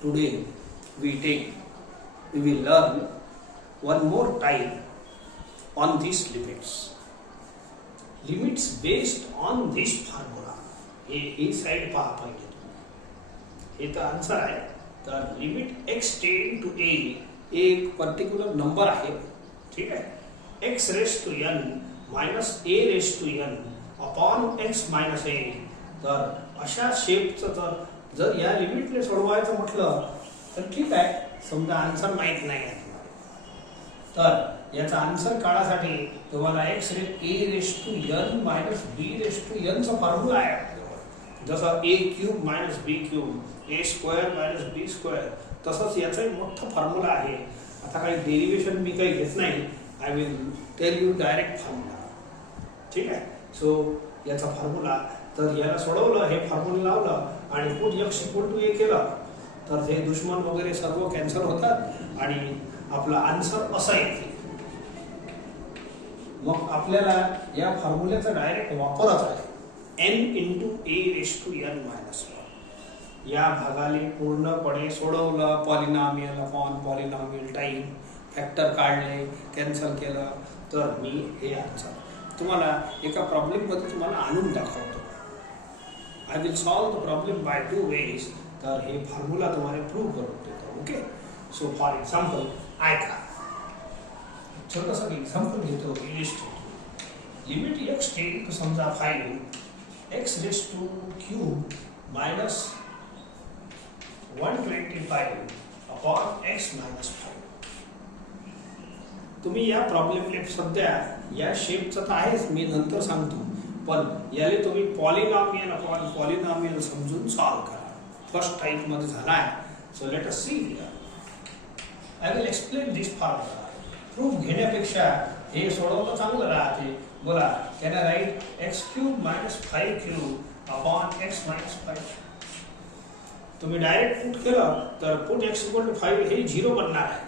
Today we will learn one more time on these limits. Limits based on this formula. ही side पहा पाहिजे. हे तर answer आहे. तर limit x tend to a एक पर्टिक्युलर नंबर आहे. ठीक आहे. x raise to n minus a raise to n upon x minus a. तर अशा शेपचं तर जर या लिमिटने सोडवायचं म्हटलं तर ठीक आहे. समजा आन्सर माहित नाही आहे तर याचा आन्सर काढासाठी तुम्हाला x a raise to n minus b raise to n चा फॉर्म्युला आहे. जसं a cube minus b cube a square minus b square तसंच याचा एक मोठा फॉर्म्युला आहे. आता काही डेरिवेशन मी काही घेत नाही. I will tell you direct formula. ठीक आहे. सो याचा फॉर्म्युला तर याला सोडवलं हे फॉर्म्युला लावलं आणि put x equal to a केलं तर हे दुश्मन वगैरे सर्व कॅन्सल होतात आणि आपला आन्सर असा येते. मग आपल्याला या फॉर्म्युल्याचा डायरेक्ट वापरच आहे. n into a raise to n minus 1 या भागाले पूर्णपणे सोडवलं. Polynomial upon polynomial time factor काढले कॅन्सल केलं तर मी हे आन्सर तुम्हाला एका प्रॉब्लेम मध्ये तुम्हाला आणून दाखवतो. I will solve the problem by 2 ways. तर हे फॉर्म्युला तुम्हाला प्रूव्ह करून देतो. ओके. सो फॉर एक्झाम्पल ऐका. छोटंसं एक्झाम्पल घेतो. लिमिट x टेंड टू समजा 5 x raise two cube minus 125 upon x minus 5. तुम्ही या प्रॉब्लेमले सध्या या शेपचं तर आहेच मी नंतर सांगतो पण याले तुम्ही पॉलिनॉमियल अपॉन पॉलिनॉमियल समजून सॉल्व करा. फर्स्ट टाइप मध्ये झाला आहे. So let us see here. I will explain this formula. Proof घेण्यापेक्षा हे सोडवलं चांगलं राहते. बोला can I write x cube minus 5 cube upon x minus 5. तुम्ही डायरेक्ट पुट केलं तर पुट x इक्वल टू 5 हे 0 बनणार आहे.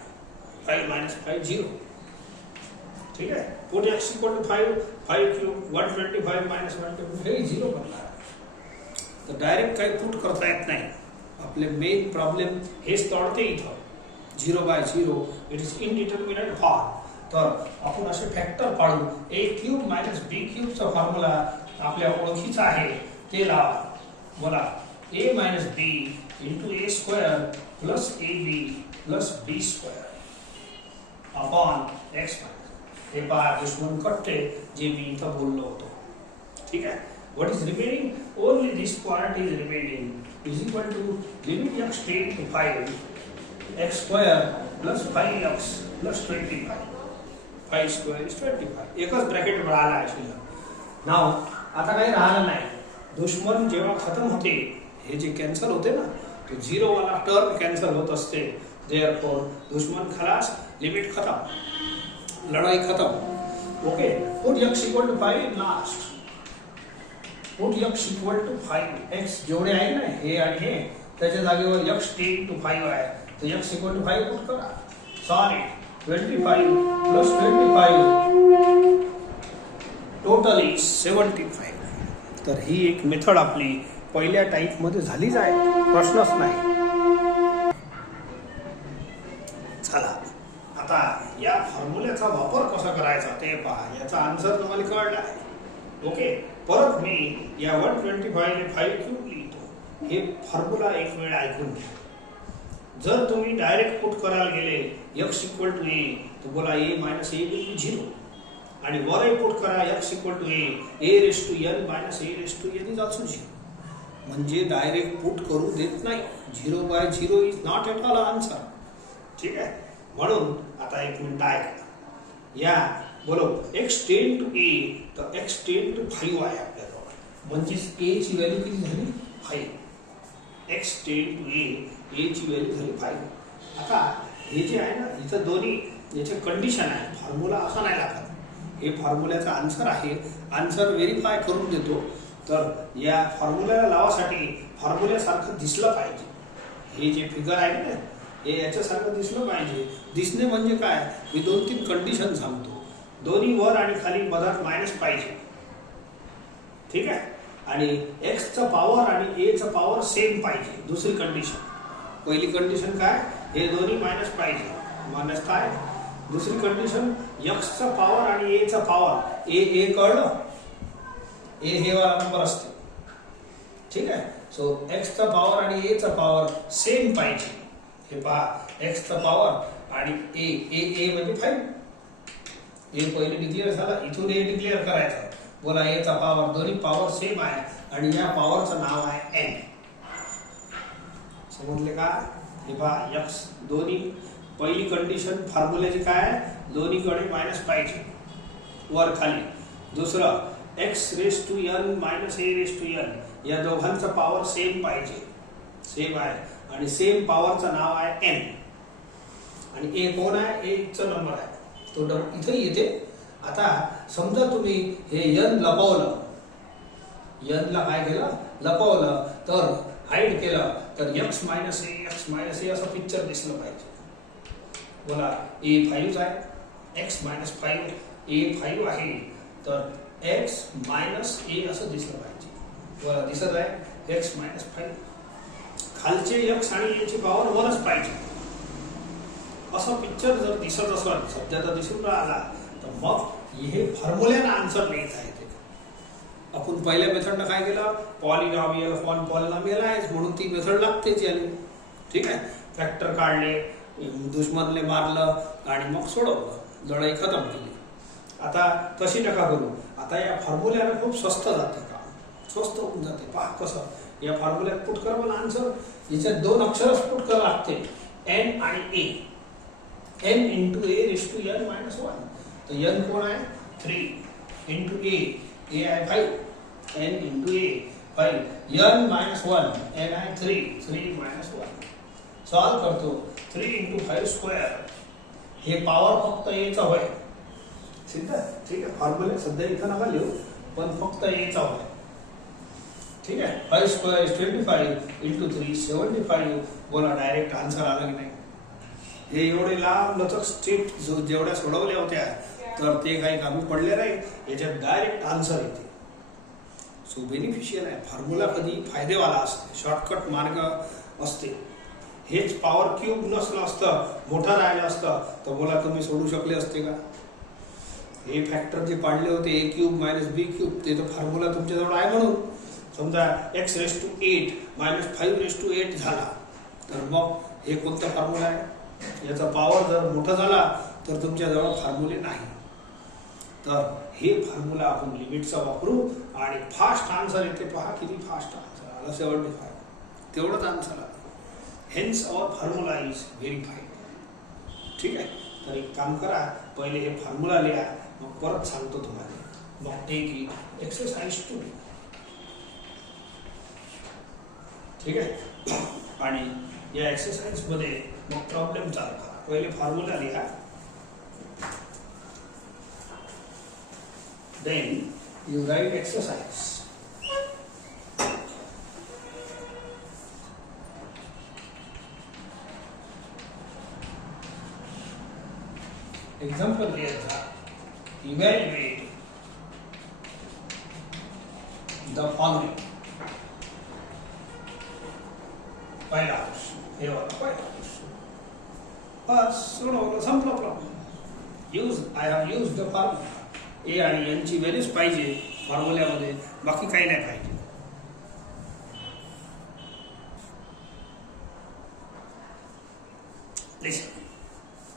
5 मायनस 5 0. ठीक आहे. Put x equal to 5 cube 125 minus 125 हे 0 बनणार आहे. तर डायरेक्ट काही पुट करता येत नाही. आपले मेन प्रॉब्लेम हेच तोडते इथं. 0 by 0 it is indeterminate form. तर आपण असे फॅक्टर पाडू. a क्यूब मायनस b क्यूबचा फॉर्म्युला आपल्या ओळखीचा आहे ते लावा. बोला a minus b into a square plus ab plus b square upon x minus. हे पहा दुश्मन कट्टे जे मी इथं बोललो होतो. ठीक आहे. What is remaining? Only this part is remaining. Is equal to limit x टेंड to 5 x square plus 5x plus 25. 5 square is 25. एकच ब्रॅकेट राहिला आहे शिल्लक. नाव आता काही राहिलं नाही. दुश्मन जेव्हा खतम होते हे जे कॅन्सल होते ना तो 0 वाला टर्म कॅन्सल होत असते. देयरफॉर दुश्मन खलास लिमिट खतम. लढाई खतम. Okay. Put x equal to 5 last. Put x equal to 5 x जेवढे आहे ना हे आणि हे त्याच्या जागेवर x टेंड टू 5 आहे तर x इक्वल टू 5 पुट करा. Sorry 25 plus 25 total is 75. तर ही एक मेथड आपली पहिल्या टाइप मध्ये झालीच आहे. प्रश्नच नाही. चला आता या फॉर्म्युल्याचा वापर कसा करायचा ते पहा. याचा आन्सर तुम्हाला कळला आहे. ओके. परत मी या 125 ने 5 क्यूब लिहितो. हे फॉर्म्युला एक वेळ ऐकून घ्या. जर तुम्ही डायरेक्ट पुट करायला गेले x इक्वल टू a तर बोला a मायनस a बिंदू 0 आणि वरही पुट करा x equal to a raise to n minus a raise to n is also 0. म्हणजे डायरेक्ट पुट करू देत नाही. 0 by 0 is not at all answer. ठीक आहे. म्हणून आता एक मिनिट ऐका. या बोलो x टेंड टू a तर x टेंड टू 5 आहे आपल्याजवळ. म्हणजे a ची व्हॅल्यू किती झाली 5. x टेंड टू a ची व्हॅल्यू झाली 5. आता हे जे आहे ना इथं दोन्ही याचे कंडिशन आहे. फॉर्म्युला असा नाही लागत. हे फॉर्म्युल्याचा आन्सर आहे. आन्सर व्हेरीफाय करून देतो. तर या फॉर्म्युल्याला लावासाठी फॉर्म्युल्यासारखं दिसलं पाहिजे. हे जे फिगर आहे ना हे याच्यासारखं दिसलं पाहिजे. दिसणे म्हणजे काय मी 2-3 कंडिशन सांगतो. दोन्ही वर आणि खाली मधात मायनस पाहिजे. ठीक आहे. आणि x चा पॉवर आणि a चा पॉवर सेम पाहिजे. दुसरी कंडिशन पहिली कंडिशन काय, हे दोन्ही मायनस पाहिजे. मायनस काय, दुसरी कंडिशन एक्सचा पॉवर आणि ए चा पॉवर. ए कळलं, ए हे वाला नंबर असते. ठीक आहे. सो एक्सचा पॉवर आणि ए चा पॉवर सेम पाहिजे. हे पहा, एक्सचा पॉवर आणि ए म्हणजे 5. ए पहिले डिक्लेअर झाला, इथून ए डिक्लेअर करायचं. बोला ए चा पॉवर, दोन्ही पॉवर सेम आहे आणि या पॉवरचं नाव आहे एन. समजले का? हे पहा, एक्स दोन्ही पहिली कंडिशन फॉर्म्युल्याची काय आहे, दोन्हीकडे मायनस पाहिजे वर खाली. दुसरं x raise to n minus a raise to n, या दोघांचा पॉवर सेम पाहिजे, सेम आहे आणि सेम पॉवरचं नाव आहे एन. आणि ए कोण आहे, ए चा नंबर आहे, तो इथे येते. आता समजा तुम्ही हे एन लपवलं, एन ला काय केलं, लपवलं, तर हाईड केलं, तर एक्स मायनस ए असं पिक्चर दिसलं पाहिजे. बोला ए 5 आहे, एक्स मायनस 5, ए 5 आहे, तर एक्स मायनस ए असं दिसलं पाहिजे. बोला दिसत आहे एक्स मायनस 5. खालचे एक्स आणि ए ची पॉवर 1च पाहिजे. असं पिक्चर जर दिसत असेल, सध्या तर दिसून राहिला, तर मग हे फॉर्म्युल्यानं आन्सर लिहित आहे. आपण पहिल्या मेथडनं काय केलं, पॉलिनॉमियल फॉन पॉलिनॉमियल आहेच म्हणून ती मेथड लागतेच याला. ठीक आहे. फॅक्टर काढले, दुश्मनले मारलं आणि मग सोडवलं, लढाई खतम केली. आता तशी नका करू. आता या फॉर्म्युल्यानं खूप स्वस्त जाते काम, स्वस्त होऊन जाते. पहा कसं, या फॉर्म्युल्यात पुट कर मला आन्सर. याच्यात 2 अक्षरच पुट करावं लागते, एन आणि a. N into a raise to n minus 1. तर एन कोण आहे, 3 इंटू ए आहे 5, एन इंटू ए 5, एन मायनस 1, एन आहे 3 मायनस 1. सॉल्व करतो, 3 इंटू 5 स्क्वेअर, हे पॉवर फक्त ए चा होय. ठीक आहे. फॉर्म्युला सध्या इथं नका लिहू, पण फक्त ए चा होय. ठीक आहे. 5 स्क्वेअर इज 25 इंटू 3 75. बोला डायरेक्ट आन्सर आला की नाही. हे एवढे लांब लचक स्ट्रिक्ट जेवढ्या सोडवल्या होत्या, तर ते काही कामी पडले नाही. याच्यात डायरेक्ट आन्सर येते. सो बेनिफिशियल आहे. फॉर्म्युला कधी फायदेवाला असते, शॉर्टकट मार्ग असते. हेच पॉवर क्यूब नसलं असतं, मोठं राहिलं असतं, तर बोला तुम्ही सोडू शकले असते का? हे फॅक्टर जे पाडले होते, a cube minus b cube, ते तर फॉर्म्युला तुमच्याजवळ आहे म्हणून. समजा x raise to 8 minus 5 raise to 8 झाला, तर मग हे कोणता फॉर्म्युला आहे? याचा पॉवर जर मोठा झाला तर तुमच्याजवळ फॉर्म्युले नाही. तर हे फॉर्म्युला आपण लिमिटचा वापरू आणि फास्ट आन्सर येते. पहा किती फास्ट आन्सर आला, 75. तेवढंच आन्सर आलं. Hence our formula is verified. ठीक आहे. तर एक काम करा, पहिले हे फॉर्म्युला लिहा, मग परत सांगतो तुम्हाला. मग टेक एक्सरसाइज 2. ठीक आहे. आणि या एक्सरसाइज मध्ये मग प्रॉब्लेम चालू करा. पहिले फॉर्म्युला लिहा, then you write exercise. Example लिहायचा, evaluate the following. पहिला हे वाला पहिला बस सोडवलं, संपलं problem. I have used the formula. ए आणि एन ची व्हॅल्यूज पाहिजे फॉर्म्युल्यामध्ये, बाकी काही नाही पाहिजे. Listen.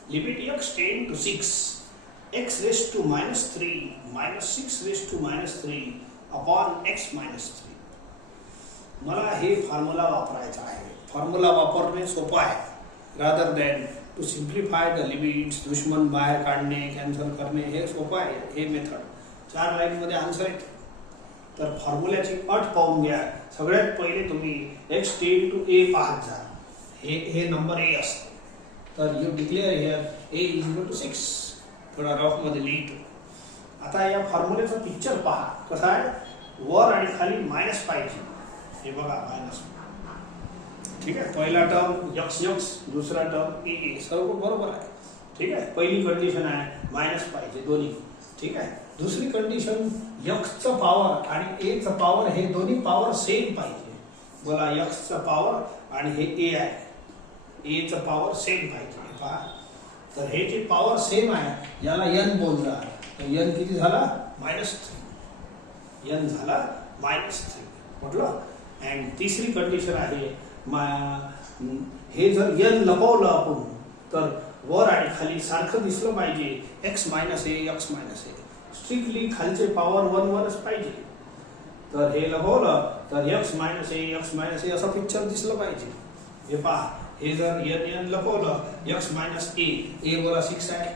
Limit x tend to 6, x raised to minus 3 minus 6 raised to minus 3 upon x minus 3. मला हे फॉर्म्युला वापरायचा आहे. फॉर्म्युला वापरणे सोपं आहे. Rather than to simplify the limits, दुश्मन बाहेर काढणे, कॅन्सल करणे, हे सोपं आहे. हे मेथड 4 लाईनमध्ये आन्सर येते. तर फॉर्म्युल्याची अट पाहून घ्या. सगळ्यात पहिले तुम्ही एक्स टेन टू ए पाहत जा. हे नंबर ए असते, तर you declare here a is equal to 6. थोडा रफ मध्ये लिहितो. आता या फॉर्म्युल्याचा पिक्चर पहा कसा आहे. वर आणि खाली मायनस पाहिजे. हे बघा मायनस. ठीक आहे. पहिला टर्म एक्स एक्स, दुसरा टर्म ए, सर्व बरोबर आहे. ठीक आहे. पहिली कंडिशन आहे मायनस पाहिजे दोन्ही. ठीक आहे. दुसरी कंडिशन एक्सचा पॉवर आणि ए चा पॉवर, हे दोन्ही पॉवर सेम पाहिजे. बोला एक्सचा पॉवर आणि हे ए आहे, ए चं पॉवर सेम पाहिजे पहा. तर हे जी पॉवर सेम आहे याला n बोलला. तर n किती झाला -3. n झाला -3 म्हटलं. अँड तिसरी कंडिशन आहे हे जर n लपवलं आपण तर वर आणि खाली सारखं दिसलं पाहिजे x - a x - a. Strictly खालचे पॉवर 1 1च पाहिजे. तर हे लपवलं तर x - a असं पिक्चर दिसलं पाहिजे. हे पहा हे जर n लपवलं x - a बोला 6 आहे.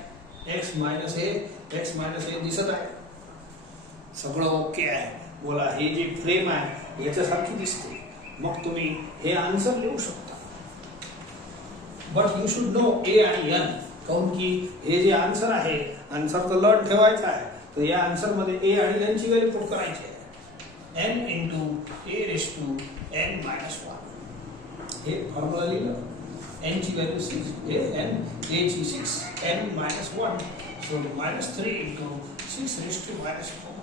x - a दिसत आहे. सगळं ओके आहे बोला. हे जे फ्रेम आहे याच्यासारखी दिसते. मग तुम्ही हे आन्सर लिहू शकता. बट यू शुड नो ए आणि n. काऊन की हे जे आन्सर आहे आन्सर तर लर्न ठेवायचा आहे. तर या आन्सर मध्ये ए आणि n ची व्हॅल्यू पुट करायची आहे. n × a n - 1 हे फॉर्म्युला लिहिलं. n ची व्हॅल्यू 6 हे n a ची 6 n - 1 सो -3 × 6 4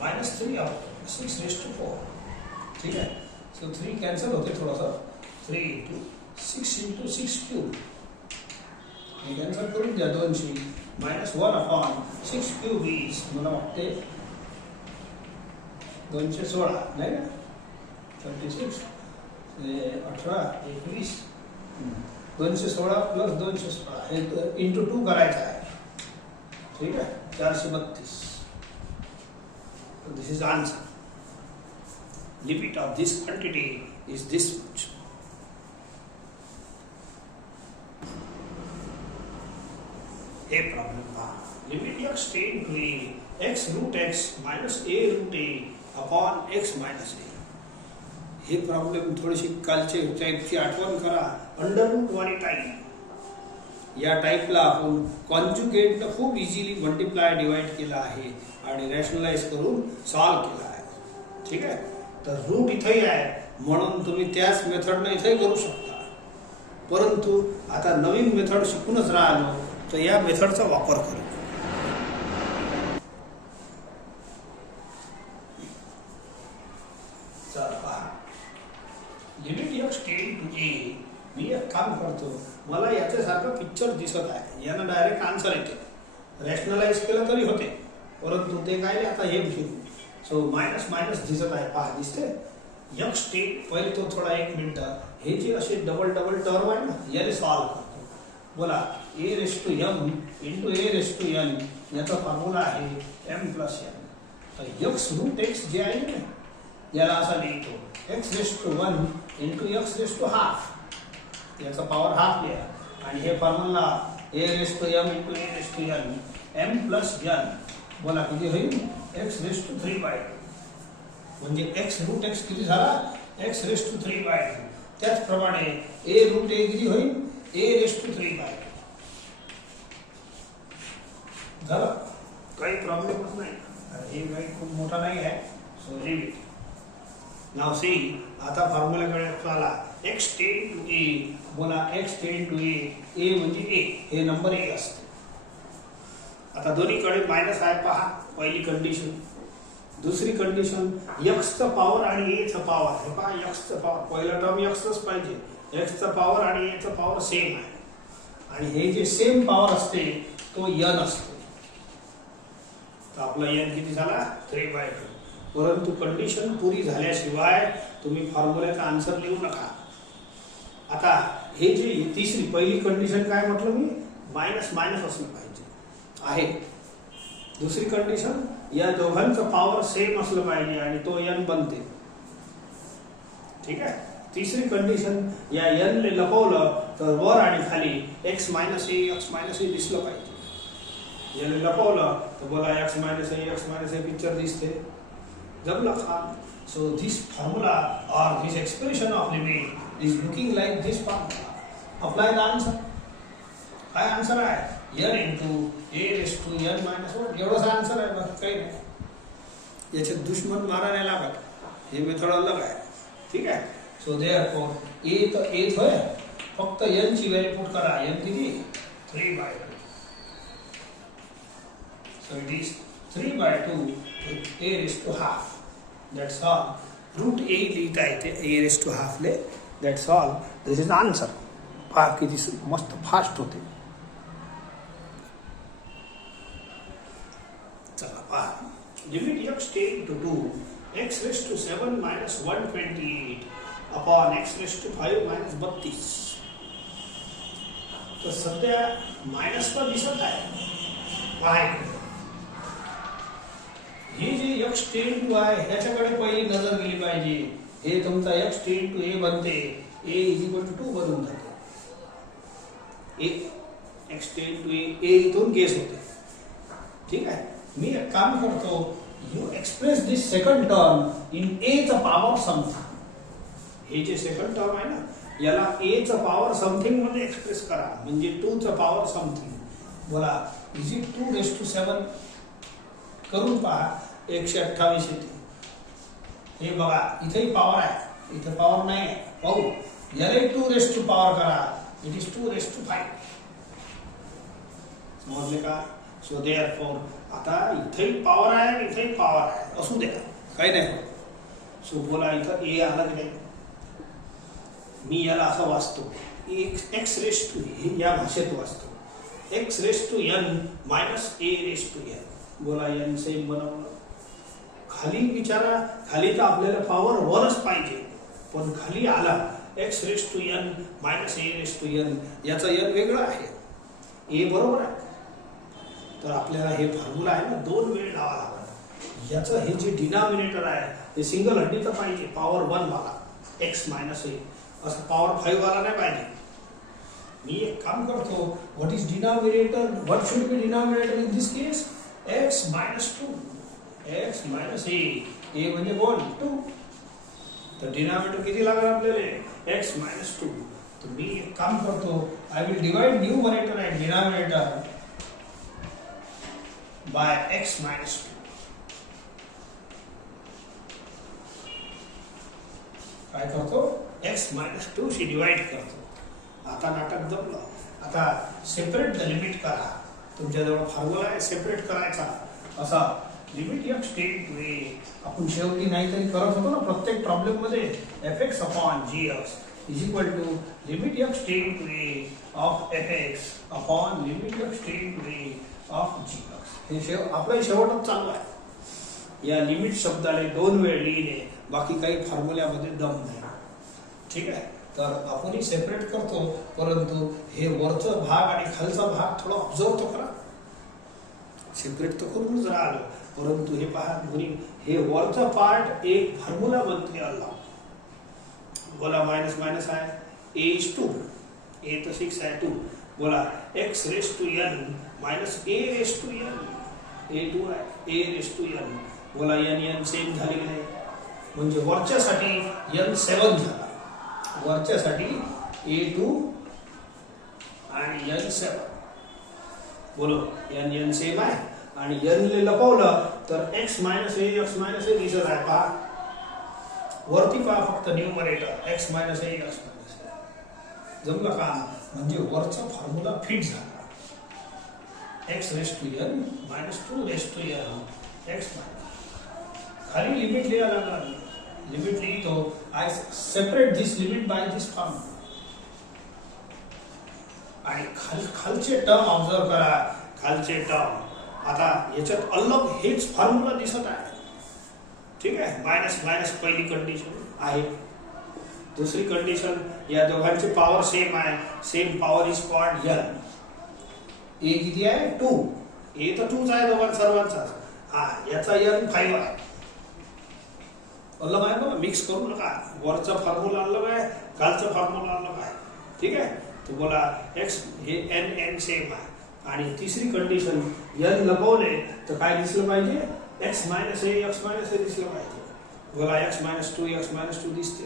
-3 6 4. ठीक आहे. सो 3 कॅन्सल होते थोडासा. 3 × 6 × 6 क्यूब हे कॅन्सल करून द्या 200 -1/6 क्यूब इज मला वाटते 216 नाही का. 36 18 21 216 प्लस 216 हे इंटू 2 करायचं आहे. ठीक आहे. 432. This is answer. Limit of this quantity is this much. A problem पहा. Limit x tend to a x root x minus a root a upon x minus a. हे प्रॉब्लेम थोडीशी कालचे टाईपची आठवण करा. अंडर रूट वाली type. या टाईपला आपण कॉन्जुगेटनं खूप इझिली मल्टिप्लाय डिवाइड केला आहे आणि रॅशनलाइज करून सॉल्व केला आहे. ठीक आहे. तर रूट इथंही आहे म्हणून तुम्ही त्याच मेथडनं इथंही करू शकता. परंतु आता नवीन मेथड शिकूनच राहिलो तर या मेथडचा वापर करू. चला पहा. Limit x tend to a. मी एक काम करतो. मला याच्यासारखं पिक्चर दिसत आहे. यानं डायरेक्ट आन्सर येते. रॅशनलाइज केलं तरी होते परंतु ते काय आता हे घेऊ. सो मायनस मायनस दिसत आहे पहा. दिसते x टेंड. पहिले तो थोडा 1 मिनिट हे जे असे डबल डबल टर्म आहे ना याने सॉल्व करतो. बोला a raise to m into a raise to n याचा फॉर्म्युला आहे m + n. तर x रूट x जे आहे ना याला असा लिहितो x raise to 1 into x raise to half. याचा पॉवर हाफ लिहा आणि हे formula a raise to m into a raise to n m + n. बोला किती होईल x रेस टू 3/2. म्हणजे x रूट x किती झाला x रेस टू 3/2. त्याचप्रमाणे a रूट a किती होईल a रेस टू 3/2. झालं. काही प्रॉब्लेमच नाही. हे काही खूप मोठा नाही आहे. So leave it. Now see. आता फॉर्म्युलाकडे चला. x tend to a. बोला x tend to a. a म्हणजे a. हे नंबर a असते. आता दोन्हीकडे मायनस आहे पहा. पहिली कंडिशन. दुसरी कंडिशन x चा पॉवर आणि a चा पॉवर. हे पहा x चा पॉवर पहिला टर्म x च पाहिजे. x चा पॉवर आणि a चा पॉवर सेम आहे आणि हे जे सेम पॉवर असते तो n असतो. तर आपला n किती झाला 3/2. परंतु कंडिशन पुरी झाल्याशिवाय तुम्ही फॉर्म्युल्याचा आन्सर लिहू नका. आता हे जे तिसरी पहिली कंडिशन काय म्हटलं मी मायनस मायनस असलं पाहिजे आहे. दुसरी कंडिशन या दोघांचं पॉवर सेम असलं पाहिजे आणि तो n बनते. ठीक आहे. तिसरी कंडिशन या n ले लपवलं तर वर आणि खाली x - a दिसलं पाहिजे. याने लपवलं तर बोला x - a पिक्चर दिसते. जमलं का. सो दिस फॉर्म्युला और this expression of limit is looking like this formula. Apply the answer. काय आन्सर आहे n into a raise to n - 1. एवढाच आन्सर आहे. बस काही नाही. याचे दुश्मन मारा नाही लागत. हे मेथड अलग आहे. ठीक आहे. सो देअरफॉर a तर a होय. फक्त n ची व्हॅल्यू पुट करा. n किती 3/2. So it is 3/2 a raise to half. That's all. Root a लिहिता येते a रेस टू हाफ ले. That's all. This is the answer. पहा किती मस्त फास्ट होते. चला पहा. Limit x tend to 2 x raise to 7 minus 128 upon x raise to 5 minus 32. तर सध्या मायनस पण दिसत आहे. हे जे x टेन टू आहे ह्याच्याकडे पहिली नजर गेली पाहिजे. हे तुमचा x टेन टू a बनते. a इज इक्वल टू 2 बनून जाते. x टेन टू a इथून गेस होते. ठीक आहे. मी एक काम करतो. You express this second term in a चा पॉवर समथिंग. हे जे सेकंड टर्म आहे ना याला a चा पॉवर समथिंग मध्ये एक्सप्रेस करा. म्हणजे 2 चा पॉवर समथिंग. बोला इज इट 2 रेस टू 7 करून पहा. 128 येते. हे बघा इथेही पॉवर आहे. इथे पॉवर नाही आहे. पाहू याला 2 रेस टू पॉवर करा. It is 2 raise to 5. समजले का? सो देअरफॉर आता इथेही पॉवर आहे इथेही पॉवर आहे. असू द्या काही नाही. सो बोला इथं ए आला की नाही. मी याला असं वाचतो एक्स रेस टू हे या भाषेत वाचतो. X raise to n minus a raise to n. बोला एन सेम बनवलं. खाली विचारा. खाली तर आपल्याला पॉवर 1च पाहिजे. पण खाली आला x raise to n minus a raise to n. याचा एन वेगळा आहे. ए बरोबर आहे. तर आपल्याला हे फॉर्म्युला आहे ना 2 वेळ लावा लागला. याचं हे जे डिनॉमिनेटर आहे ते सिंगल हड्डीचं पाहिजे. पॉवर 1 वाला एक्स मायनस ए. असं पॉवर 5 वाला नाही पाहिजे. मी एक काम करतो. What is denominator. What should be denominator in this case. X minus 2. X minus a. A म्हणजे कोण 2. तर डिनॉमिनेटर किती लागणार आपल्याला एक्स मायनस 2. तर मी एक काम करतो. I will divide numerator and denominator by x minus 2. काय करतो x minus 2 शी डिवाइड करतो. आता नाटक जमलं. आता सेपरेट द लिमिट करा. तुमच्याजवळ फॉर्म्युला आहे सेपरेट करायचा. असा limit x tend to a. आपण शेवटी नाहीतरी करत होतो ना प्रत्येक प्रॉब्लेम मध्ये fx upon gx is equal to limit x tend to a of fx upon limit x tend to a of gx. हे आपलं शेवटच चालू आहे. या लिमिट शब्दाला 2 वेळ लिहिणे. बाकी काही फॉर्म्युल्यामध्ये दम नाही. ठीक आहे. तर आपण सेपरेट करतो. परंतु हे वरचा भाग आणि खालचा भाग थोडा ऑब्झर्व तो करा. सेपरेट तर करूनच राहिलो. परंतु हे पहा हे वरचा पार्ट एक फॉर्म्युला बनते. अल्ला बोला मायनस मायनस आहे. ए इज 2. ए तर 6 आहे 2. बोला x raise to n minus a raise to n. A 2 आहे. A raise to n. बोला एन एन सेम झाले की नाही. म्हणजे वरच्यासाठी एन 7 झाला. वरच्यासाठी A2 आणि एन 7. बोलो एन एन सेम आहे. आणि एन ले लपवलं तर एक्स मायनस ए दिसत आहे. पहा वरती पहा फक्त numerator x minus a x minus a. जमलं का? म्हणजे वरचा फॉर्म्युला फिट झाला. X raise to n minus 2 raise to n x minus. खाली लिमिट लिहायला लागणार. लिमिट लिहितो. I separate this limit by this formula. आणि खालचे टर्म ऑब्झर्व करा. खालचे टर्म आता याच्यात अलग हेच फॉर्म्युला दिसत आहे. ठीक आहे. मायनस मायनस पहिली कंडिशन आहे. दुसरी कंडिशन या दोघांची पॉवर सेम आहे. Same power is called n. A किती आहे 2. ए तर 2च आहे दोघां सर्वांचा. हा याचा एन 5 आहे. अलग आहे बघा. मिक्स करू नका. वरचा फॉर्म्युला अलग आहे. खालचा फॉर्म्युला अलग आहे. ठीक आहे. तो बोला एक्स हे एन एन सेम आहे. आणि तिसरी कंडिशन एन लपवले तर काय दिसलं पाहिजे. एक्स मायनस ए दिसलं पाहिजे. बोला एक्स मायनस 2 दिसते.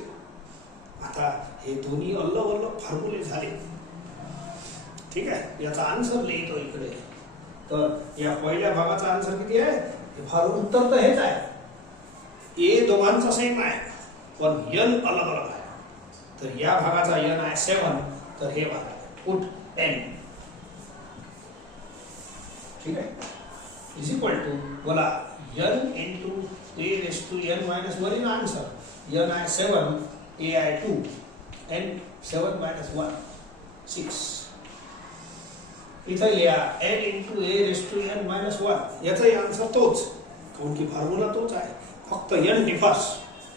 आता हे दोन्ही अलग अलग फॉर्म्युले झाले. ठीक आहे. याचा आन्सर लिहितो इकडे. तर या पहिल्या भागाचा आन्सर किती आहे. हे फार उत्तर तर हेच आहे. ए दोघांचा सेम आहे पण एन अलग अलग आहे. तर या भागाचा एन आहे 7. तर हे भाग पुट एन. ठीक आहे. इज इक्वल टू बोला n into a raise to n minus 1 in answer. N आहे 7 ए आहे 2 n 7 minus 1 6. इथं लिहा n into a raised to n minus 1. याचाही आन्सर तोच, कारण की फॉर्म्युला तोच आहे, फक्त n differs.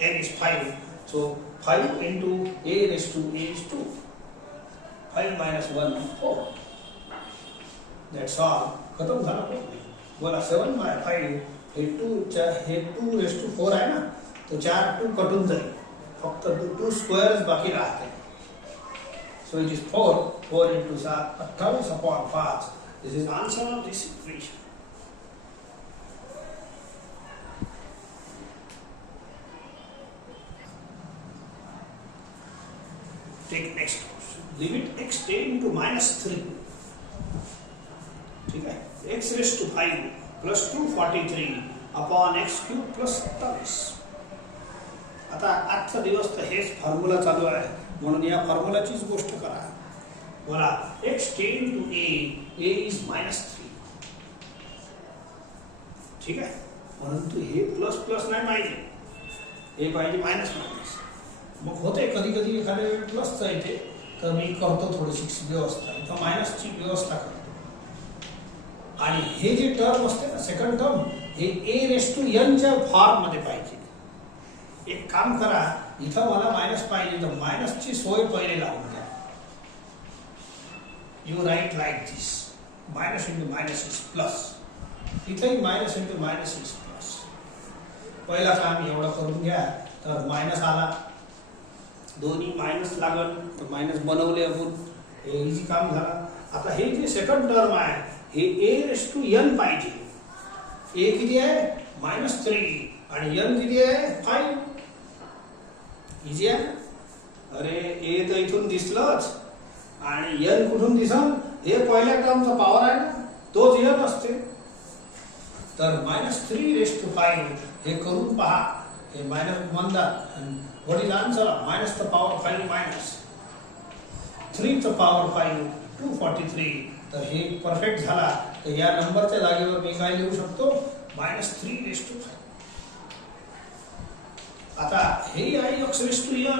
n is 5, so 5 into a raised to a is 2. 5 minus 1 4. That's all. खत्म झाला प्रॉब्लेम. बोला 7 by 5 हे 2 raised to 4 आहे ना, तो 4 2 कटून जाईल, फक्त 2 स्क्वेअर्स बाकी राहते. So it is 4 into 28 upon 5. This is answer of this equation. Take next question. Limit x tending to minus 3. ठीक है, x raised to 5 plus 243 upon x cube plus 27. आता आजचा दिवस तर हेच फॉर्म्युला चालू आहे, म्हणून या फॉर्म्युलाचीच गोष्ट करा. बोला x tending to a is minus 3. ठीक आहे, परंतु हे प्लस प्लस नाही पाहिजे, हे पाहिजे मायनस मायनस. मग होते कधी कधी एखाद्या वेळी प्लसचं येते, तर मी करतो थोडीशी व्यवस्था, इथं मायनसची व्यवस्था करतो. आणि हे जे टर्म असते ना, सेकंड टर्म, हे a रेस टू n च्या फॉर्म मध्ये पाहिजे. एक काम करा, इथं मला मायनस पाहिजे, तर मायनसची सोय पहिले लावून द्या. You write like this, minus into minus is plus. इथंही minus into minus is plus. पहिला काम एवढं करून घ्या, तर मायनस आला, दोन्ही मायनस लागल, तर मायनस बनवले आपण, हे इझी काम झाला. आता हे जे सेकंड टर्म आहे, हे a रेस टू n पाहिजे. a किती आहे -3 आणि n किती आहे 5. इझी आहे. अरे a तर इथून दिसलंच, आणि n कुठून दिसल, हे पहिल्या टर्मचा पॉवर आहे ना, तोच n असते. तर -3 रेस टू 5 हे करून पहा, हे मायनस म्हणतात. What is answer? Minus the power 5 minus 3 the power 5 243. तर हे परफेक्ट झाला. तर या नंबरच्या जागेवर मी काय लिहू शकतो? -3 रेस टू 5. आता हे आहे x रेस टू n,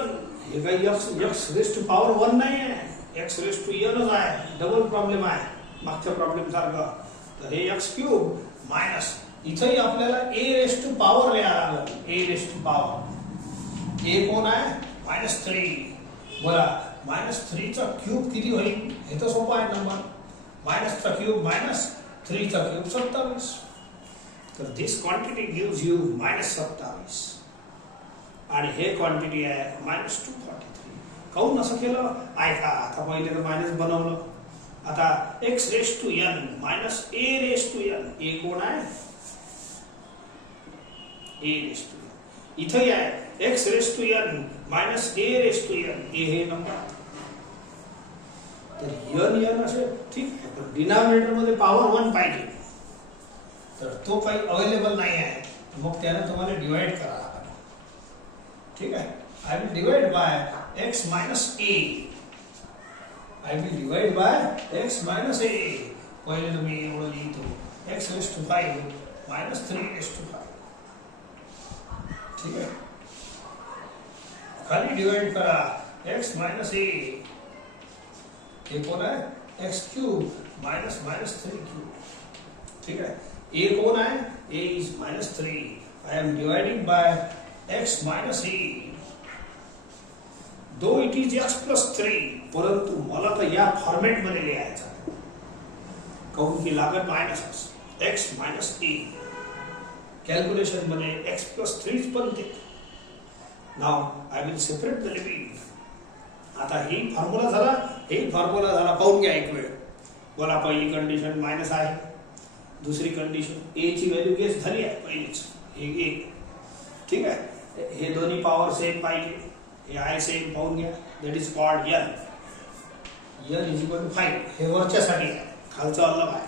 हे काही x रेस टू पॉवर 1 नाही आहे, x रेस टू n आहे. डबल प्रॉब्लेम आहे मागच्या प्रॉब्लेम सारखा. तर हे x क्यूब मायनस, इथेही आपल्याला a रेस टू पॉवर लिहायला लागेल. a raise to power, a कोण आहे -3. बोला -3 चा क्यूब किती होईल? हे तर सोपं आहे नंबर. मायनस चा क्यूब -3 चा क्यूब 27. तर दिस क्वांटिटी गिव्स यू -27, आणि हे क्वांटिटी आहे -243. काऊन असं केलं ऐका. आता पहिले तर मायनस बनवलं, आता x raise to n minus a raise to n. a कोण आहे? a raise to n. इथे आहे x raise to n minus a raise to n. a हे नंबर, तर n असे ठीक आहे. पण डिनॉमिनेटर मध्ये पॉवर 1 पाहिजे, तर तो काही अवेलेबल नाही आहे. मग त्याला तुम्हाला डिवाइड करावं लागेल. ठीक आहे. I will divide by x minus a. I will divide by x minus a. पहिले तर मी एवढं लिहितो, x raise to 5 -3 raise to 5. ठीक आहे. खाली डिवाइड करा x मायनस a. ये कौन है? x cube minus -3 cube. ठीक है. a कौन है? a is -3. I am dividing by x minus a. Though it is x plus 3, परंतु मला तर या फॉर्मेट मध्ये लिहायचं, काऊन की लागत minus x minus a. Calculation मध्ये x plus 3 बनते. Now I will separate the limit. आता ही फॉर्म्युला झाला, हे फॉर्म्युला झाला. पाहून घ्या एक वेळ. बोला पहिली कंडिशन मायनस आहे, दुसरी कंडिशन a ची व्हॅल्यू गेस झाली आहे पहिलीच, हे 1. ठीक आहे. हे दोन्ही पॉवर सेम पाहिजे, हे आहे सेम. पाहून घ्या. That is called n. n is equal to 5. हे वरच्यासाठी आहे, खालचं अलग आहे.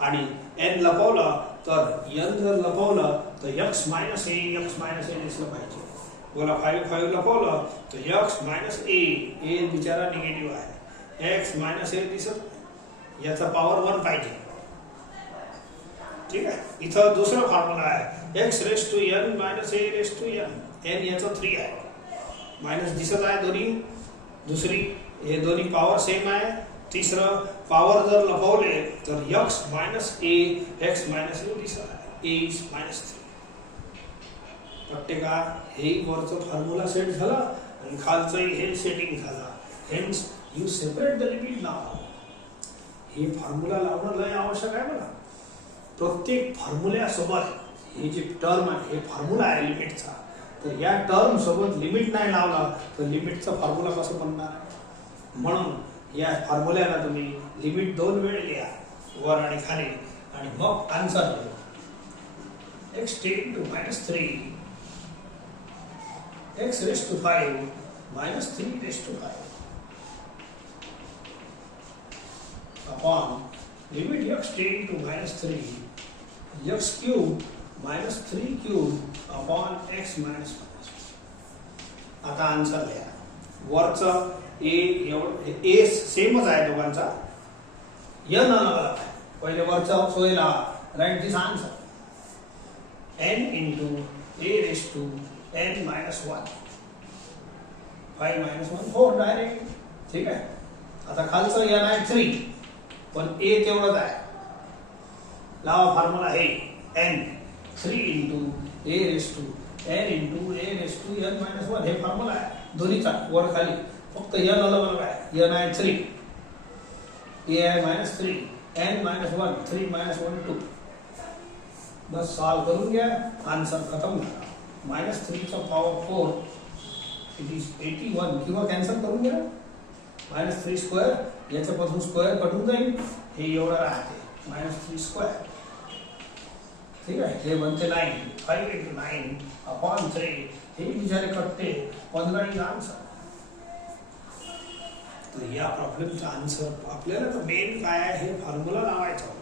आणि n लपवलं, तर n जर लपवलं तर x मायनस a दिसलं पाहिजे. बोला 5 लपवलं तर x मायनस a बिचारा निगेटिव्ह आहे, x मायनस a दिसत, याचा पॉवर 1 पाहिजे. ठीक आहे. इथं दुसरा फॉर्म्युला आहे x raise to n minus a raise to n. n याचा 3 आहे, मायनस दिसत आहे दोन्ही. दुसरी हे दोन्ही पॉवर सेम आहे. तिसरं पॉवर जर लपवले तर x minus a x minus ए दिसत आहे. ए इज मायनस 3. वाटते का? हे वरचं फॉर्म्युला सेट झाला आणि खालचंही हे सेटिंग झाला. Hence you separate the limit now. हे फॉर्म्युला लावणं लय आवश्यक आहे बघा. प्रत्येक फॉर्म्युल्यासोबत हे जे टर्म आहे हे फॉर्म्युला आहे लिमिटचा, तर या टर्म सोबत लिमिट नाही लावला तर लिमिटचा फॉर्म्युला कसं बनणार? म्हणून या फॉर्म्युल्याला तुम्ही लिमिट 2 वेळ लिहा, वर आणि खाली, आणि मग आन्सर लिहा. x tend to minus 3 x raise to 5 minus 3 raise to 5 upon limit x tend to minus 3 x cube minus 3 cube upon x minus 1. आता आन्सर लिहा. वरचं ए सेमच आहे दोघांचा, n अलग आहे. पहिले वरचा सोय लावा. Write this answer. n into a raise to n minus 1 5 minus 1 4 direct. ठीक आहे. आता खालचं n आहे 3 पण a तेवढंच आहे. लावा फॉर्म्युला हे n 3 into a raise to n into a raise to n minus 1. हे फॉर्म्युला आहे दोन्हीचा, वर खाली. फक्त n अलग अलग आहे. n आहे 3, a आहे मायनस 3, n मायनस 1 3 मायनस 1 2. बस सॉल्व करून घ्या, आन्सर खतम झाला. मायनस 3 चा पॉवर 4 इट इज 81. किंवा कॅन्सल करून घ्या. मायनस 3 स्क्वेअर याच्यापासून स्क्वेअर कटून जाईल. हे एवढं राहते मायनस 3 स्क्वेअर. ठीक आहे. हे बनते 9. 5 इंटू 9 अपॉन 3. हे बिचारे कटते 15 इज आन्सर. तर या प्रॉब्लेमचा आन्सर आपल्याला तर मेन काय आहे हे फॉर्म्युला लावायचं होतं.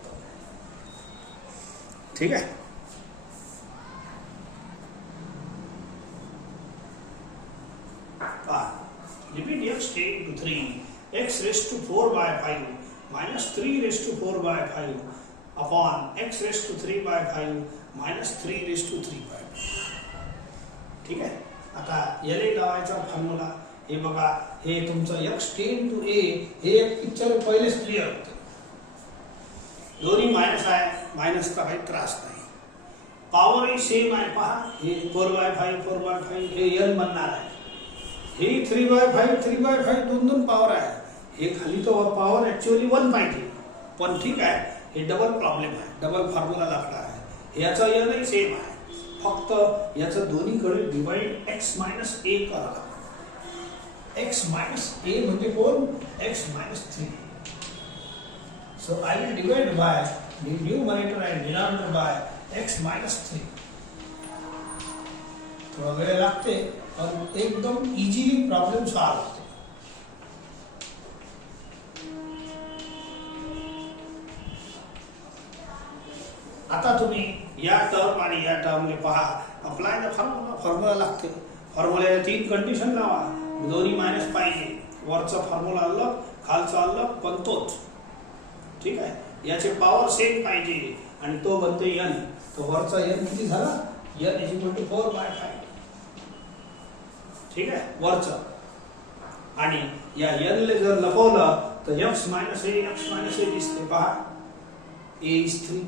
ठीक आहे. Limit x tend to 3 x raise to 4 by 5 minus 3 raise to 4 by 5 upon x raise to 3 by 5 minus 3 raise to 3 by 5. ठीक आहे. आता याला लावायचा फॉर्म्युला. हे बघा, हे तुमचं x टेन टू a हे एक पिक्चर पहिलेच क्लिअर होतं. दोन्ही मायनस आहे, मायनसचा काही त्रास नाही. पॉवरही सेम आहे. पहा, हे 4 बाय 5 4 बाय 5 हे n बनणार आहे. हे 3 बाय 5 3 बाय 5 दोन पॉवर आहे. हे खाली तो पॉवर ऍक्च्युअली 1 पाहिजे, पण ठीक आहे. हे डबल प्रॉब्लेम आहे, डबल फॉर्म्युला लागणार आहे. याचा n सेम आहे, फक्त याचं दोन्हीकडे डिवाइड x मायनस a करा. x मायनस a म्हणजे कोण? x minus 3. So I will divide by the numerator and denominator by x minus 3. थोड़ा वेळ लागते और एकदम इजीली प्रॉब्लेम सॉल्व होते. आता तुम्ही या टर्म आणि या टर्मने पहा. Apply the formula. फॉर्म्युला लागते. फॉर्म्युल्याला 3 कंडिशन लावा. दोन्ही मायनस पाहिजे. वरचा फॉर्म्युला अलग, खालचा अलग, पण तोच. ठीक आहे. याचे पॉवर सेम पाहिजे आणि तो बनतो n. तो वरचा n किती झाला? n is equal to 4 by 5. ठीक आहे. वरचा आणि या n ले जर लपवलं तर x मायनस a दिसते. पहा, a is 3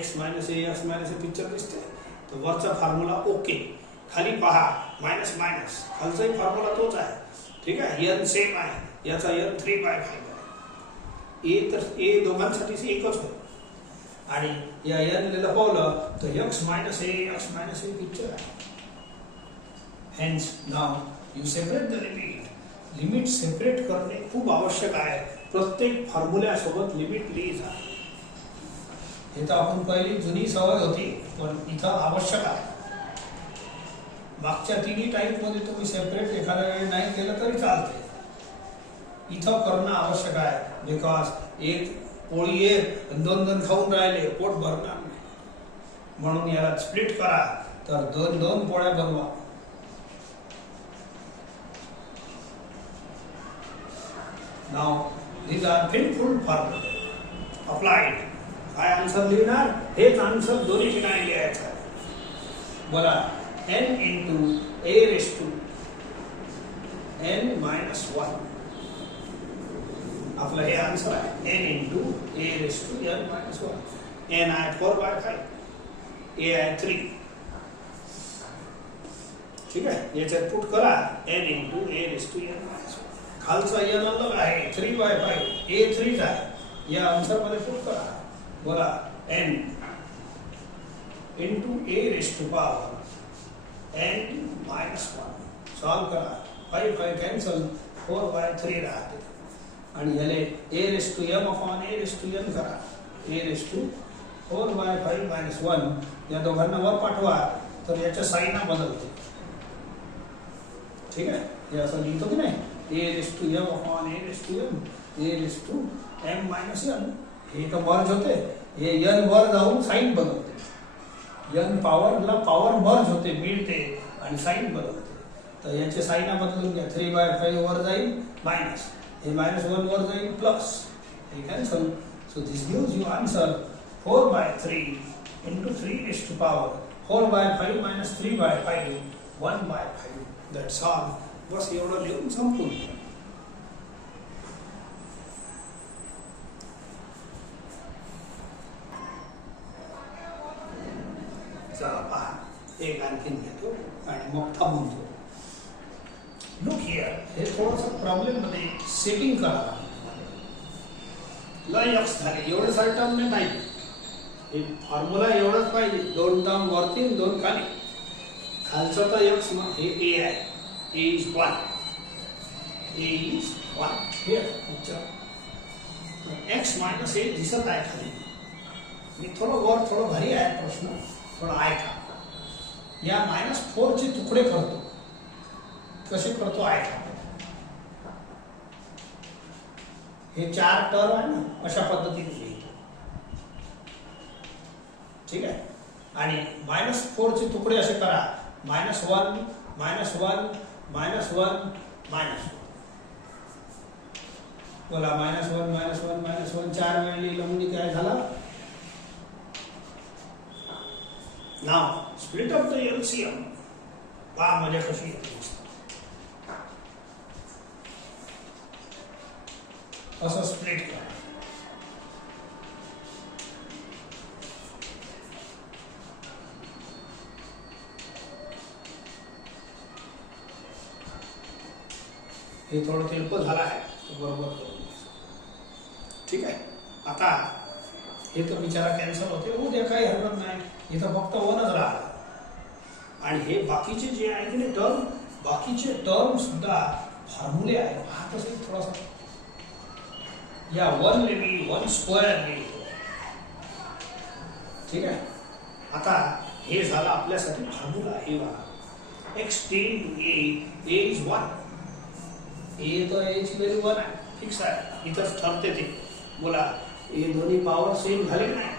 x minus a picture दिसते. तो वरचा फॉर्म्युला ओके. खाली पहा, मायनस मायनस, खालचाही फॉर्म्युला तोच आहे. ठीक आहे. n सेम आहे. याचा n 3 बाय 5 आहे. ए तर ए दोघांसाठी एकच होय. आणि या n ले लपवलं तर x मायनस a पिक्चर आहे. Hence now you separate the limit. Limit separate करणे खूप आवश्यक आहे. प्रत्येक फॉर्म्युल्यासोबत लिमिट लिही जा. हे तर आपण पहिली जुनी सवय होती, पण इथं आवश्यक आहे. मागच्या तिन्ही टाईप मध्ये तुम्ही सेपरेट एखाद्या वेळी नाही केलं तरी चालते. इथं करणं आवश्यक आहे. बिकॉज एक पोळी एक दोन खाऊन राहिले, पोट भरणार नाही. म्हणून याला स्प्लिट करा, तर दोन पोळ्या बनवा. Now these are painful formula applied. काय आन्सर लिहिणार? हेच आन्सर दोन्ही ठिकाणी लिहायचं आहे. बोला, n into a raise to n minus minus 1. आपलं हे आन्सर आहे n into a raise to n minus 1. n आहे 4/5, a आहे 3. ठीक आहे, याच्यात पुट करा n into a raise to n minus 1. खालचा n अलग आहे 3/5, a 3 आहे. या आन्सर मध्ये पुट करा. बोला n into a raise to power n minus 1. Solve करा. 5 कॅन्सल, 4/3 राहते. आणि याले a raise to m upon a raise to n करा. a रेस टू 4/5 मायनस 1 या दोघांना वर पाठवा तर याच्या साईना बदलते. ठीक आहे, हे असं लिहितो की नाही, a raise to m upon a raise to m, a raise to m minus n. हे तर मर्ज होते, हे n वर जाऊन साईन बदलते. n पॉवरला पॉवर मर्ज होते, मिळते आणि साईन बदलते. तर याचे साईना बदलून घ्या. 3/5 वर जाईल मायनस, हे मायनस 1 वर जाईल प्लस, हे cancel. So this gives you answer 4/3 into 3 raised to power 4/5 minus 3/5 1/5. That's all. बस एवढं लिहून संपून. चला पहा, एक आणखीन घेतो आणि मग थांबून घेऊ. लुक हिअर, हे थोडंसं प्रॉब्लेम मध्ये सेटिंग करा. लय यक्स झाले, एवढे सारे टर्म नाही. हे फॉर्म्युला एवढंच पाहिजे. 2 टर्म वरती 2 खाली. खालचं तर x हे a आहे. a is 1. a is 1. Here, x minus a दिसत आहे खाली. मी थोडं भारी आहे प्रश्न, थोडं ऐका. या -4 चे तुकडे करतो. कसे करतो ऐका. हे 4 टर्म आहे ना, अशा पद्धतीने लिहितो. ठीक आहे, आणि -4 चे तुकडे असे करा. -1 -1 -1 -1. बोला -1 -1 -1 4 वेळ लिहिलं म्हणजे काय झालं. नाव स्प्लिट ऑफ द एलसीएम. पहा मजा कशी येते. असं स्प्लिट करा. हे थोडं तिरपं झालं आहे, बरोबर करून. ठीक आहे, आता हे तर बिचारा कॅन्सल होते, उद्या काही हरकत नाही. इथं फक्त 1च राहिलं. आणि हे बाकीचे जे आहे की टर्म, बाकीचे टर्म सुद्धा फॉर्म्युले आहे. पाहत असेल थोडासा. या 1 ने मी 1 स्क्वेअर लिहितो. ठीक आहे, आता हे झालं आपल्यासाठी फॉर्म्युला. हे बघा, x टेन a इज 1. ए तो a ची व्हॅल्यू 1 आहे, फिक्स आहे. इथंच ठरते ते. बोला ए दोन्ही पॉवर सेम झाले नाही.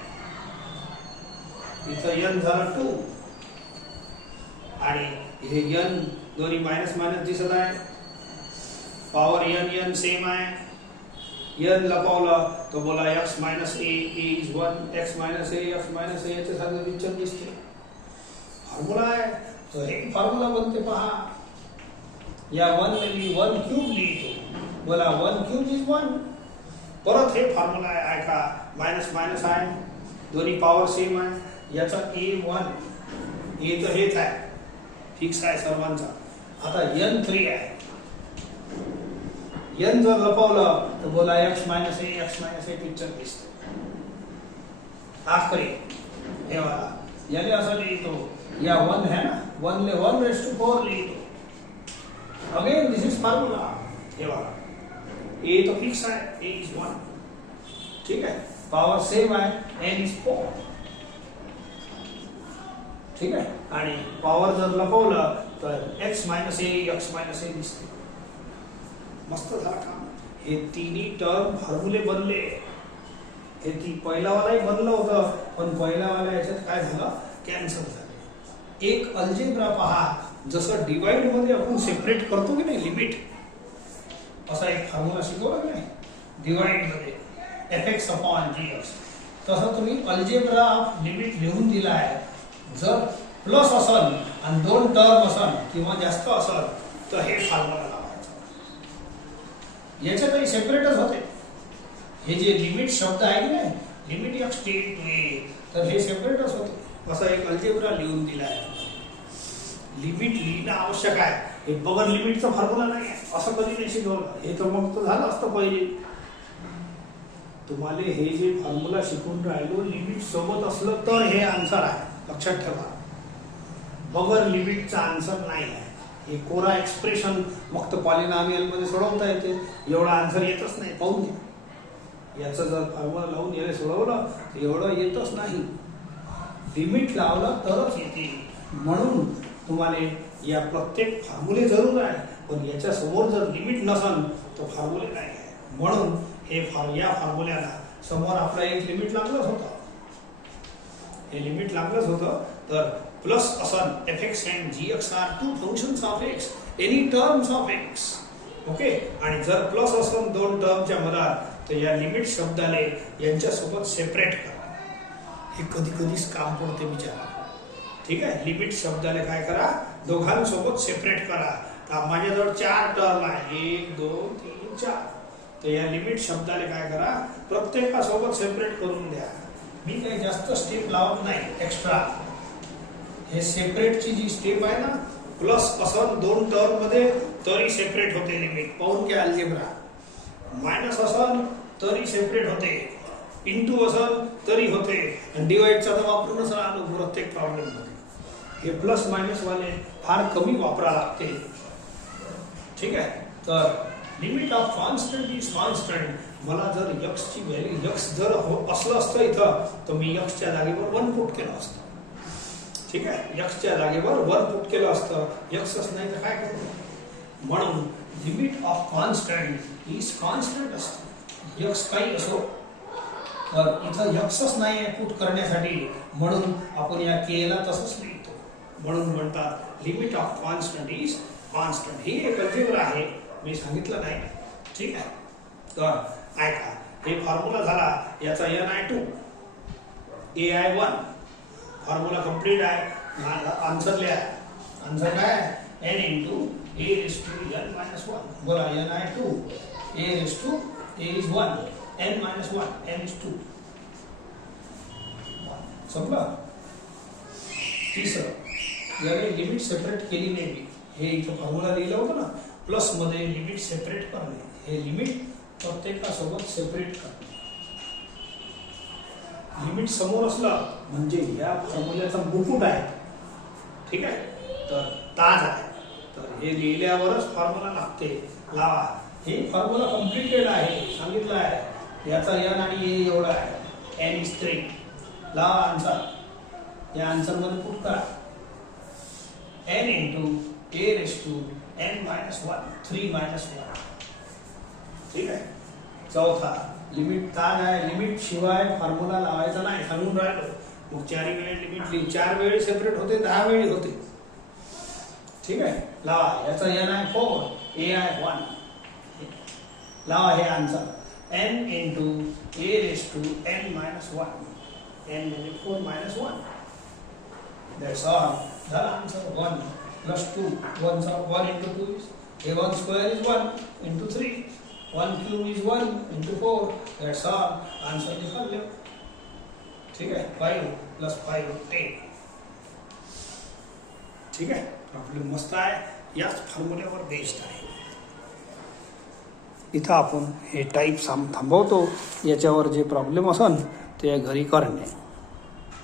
इथं n झालं 2 आणि हे n दोन्ही मायनस मायनस दिसत आहे. पॉवर n सेम आहे. n लपवलं तो बोला x minus a is 1, x minus a x minus a याच्या सारखं पिक्चर दिसते. फॉर्म्युला आहे, तो एक फॉर्म्युला बनते. पहा, या 1 ने मी 1 क्यूब लिहितो. बोला 1 क्यूब इज 1. परत हे फॉर्म्युला आहे, ऐका. मायनस मायनस आहे, दोन्ही पॉवर सेम आहे. याचा a 1, a तर हेच आहे, फिक्स आहे सर्वांचा. आता n 3 आहे. n जर लपवलं तर बोला x minus a पिक्चर दिसते. आखरी हे वाला याने असं लिहितो. या 1 है ना, 1 ने 1 raised to 4 लिहितो. Again this is formula. हे वाला a तो फिक्स आहे, a इज 1. ठीक आहे, पॉवर सेम आहे, n इज 4. ठीक आहे, आणि पॉवर जर लपवलं तर x minus a दिसते. मस्त झाला काम. हे तिन्ही टर्म फॉर्म्युले बनले. हे पहिलावालाही बनलं होतं, पण पहिल्यावाला याच्यात काय झालं, कॅन्सल झाले. एक अल्जेब्रा पहा, जसं डिवाइड मध्ये आपण सेपरेट करतो की नाही लिमिट, असा एक फॉर्म्युला शिकवला की नाही डिवाइड मध्ये, fx अपॉन gx. तसं तुम्ही अल्जेब्रा लिमिट लिहून दिला आहे. जर प्लस असेल आणि 2 टर्म असेल किंवा जास्त असेल तर हे फॉर्म्युला लावायचं. याच्यातही सेपरेटच होते. हे जे लिमिट शब्द आहे की नाही, लिमिट एक्स टेंड टू ए, तर हे सेपरेटच होते. असा एक अल्जेब्रा लिहून दिला आहे. लिमिट लिहिणं आवश्यक आहे. हे बगर लिमिटचा फॉर्म्युला नाही आहे, असं कधी नाही शिकवलं. हे तर मग तर झालं असतं पहिले. तुम्हाला हे जे फॉर्म्युला शिकून राहिलो लिमिट सोबत असलं तर हे आन्सर आहे, लक्षात ठेवा. बगर लिमिटचा आन्सर नाही आहे. हे कोरा एक्सप्रेशन फक्त पॉलिनॉमियल मध्ये सोडवता येते, एवढा आन्सर येतच नाही. पाहून घ्या, याचं जर फॉर्म्युला लावून याला सोडवलं तर एवढं येतच नाही. लिमिट लावलं तरच येते. म्हणून तुम्हाला या प्रत्येक फॉर्म्युले जरूर आहे, पण याच्या समोर जर लिमिट नसेल तर फॉर्म्युले नाही आहे. म्हणून हे या फॉर्म्युल्याला समोर आपला एक लिमिट लागलंच होतं. हे लिमिट लागलंच होतं. तर प्लस असन f x and g x are two functions of x any terms of x. Okay. आणि जर प्लस असन दोन टर्मच्या मधात तर या लिमिट शब्दाले यांच्यासोबत सेपरेट करा. हे कधी कधीच काम पडते विचारा. ठीक आहे. लिमिट शब्दाले काय करा, दोघांसोबत सेपरेट करा. तर माझ्याजवळ 4 टर्म आहे, 1 2 3 4. तर या लिमिट शब्दाले काय करा, प्रत्येकासोबत सेपरेट करून द्या. मी काही जास्त स्टेप लावत नाही एक्स्ट्रा. हे सेपरेटची जी स्टेप आहे ना, प्लस असन दोन टर्म मध्ये तरी सेपरेट होते लिमिट. पाहून घ्या अल्जेब्रा. मायनस असन तरी सेपरेट होते, इंटू असन तरी होते, आणि डिवाइडचा तर वापरूनच राहिलो प्रत्येक प्रॉब्लेम मध्ये. हे प्लस मायनस वाले फार कमी वापरा लागते. ठीक आहे. तर limit of constant is constant. मला जर यक्स ची व्हॅल्यू यक्स जर असलं असतं इथं तर मी यक्सच्या जागेवर 1 पुट केलं असतं. ठीक आहे. यक्सच्या जागेवर 1 पुट केलं असतं. यक्सच नाही तर काय करू. म्हणून limit of constant is constant असतं. यक्स काही असो, तर इथं यक्सच नाही आहे पुट करण्यासाठी, म्हणून आपण या केला तसंच लिहितो. म्हणून म्हणतात limit of constant is constant. ही एक अल्जेब्रा आहे, मी सांगितलं नाही. ठीक आहे. तर ऐका, हे फॉर्म्युला झाला याचा ni2 ai1. फॉर्म्युला कंप्लीट आहे. आन्सर लिहा. आन्सर काय आहे, n into a raised to n minus 1. बोला ni2 a raised to a is 1, n minus 1, n is 2. समजलं. तिसरं, याने लिमिट सेपरेट केली नाही. हे इथं फॉर्म्युला लिहिलं होतं ना, प्लस मध्ये लिमिट सेपरेट करणे. हे लिमिट प्रत्येकासोबत सेपरेट करणे. लिमिट समोर असलं म्हणजे या फॉर्म्युल्याचा मुकुट आहे. ठीक आहे. तर ताज आहे. तर हे लिहिल्यावरच फॉर्म्युला लागते. लावा. हे फॉर्म्युला कम्प्लिटेड आहे, सांगितलं आहे. याचा n आणि a एवढा आहे, n is 3. लावा आन्सर. या आन्सर मध्ये पुट करा n into a raised to n minus 1, 3 minus 1. ठीक आहे. चौथा, लिमिट ताज आहे. लिमिट शिवाय फॉर्म्युला लावायचा नाही, सांगून राहिलो. मग 4 वेळी लिमिट लिही. 4 वेळी सेपरेट होते, 10 वेळी होते. ठीक आहे. लावा. याचा n आहे 4, a आहे 1. लावा हे answer. n into a raised to n minus 1. n म्हणजे 4 minus 1. That's all. The answer 1 plus 2. 1 into 2 is a1 square is 1 into 3. 1 cube is 1 into 4. That's all. Answer is 1. ठीक है. 5 plus 5 10. ठीक है. Problem मस्त आहे. याच फॉर्म्युल्यावर बेस्ड आहे. इथं आपण हे टाईप थांबवतो. याच्यावर जे प्रॉब्लेम असन ते घरी करणे.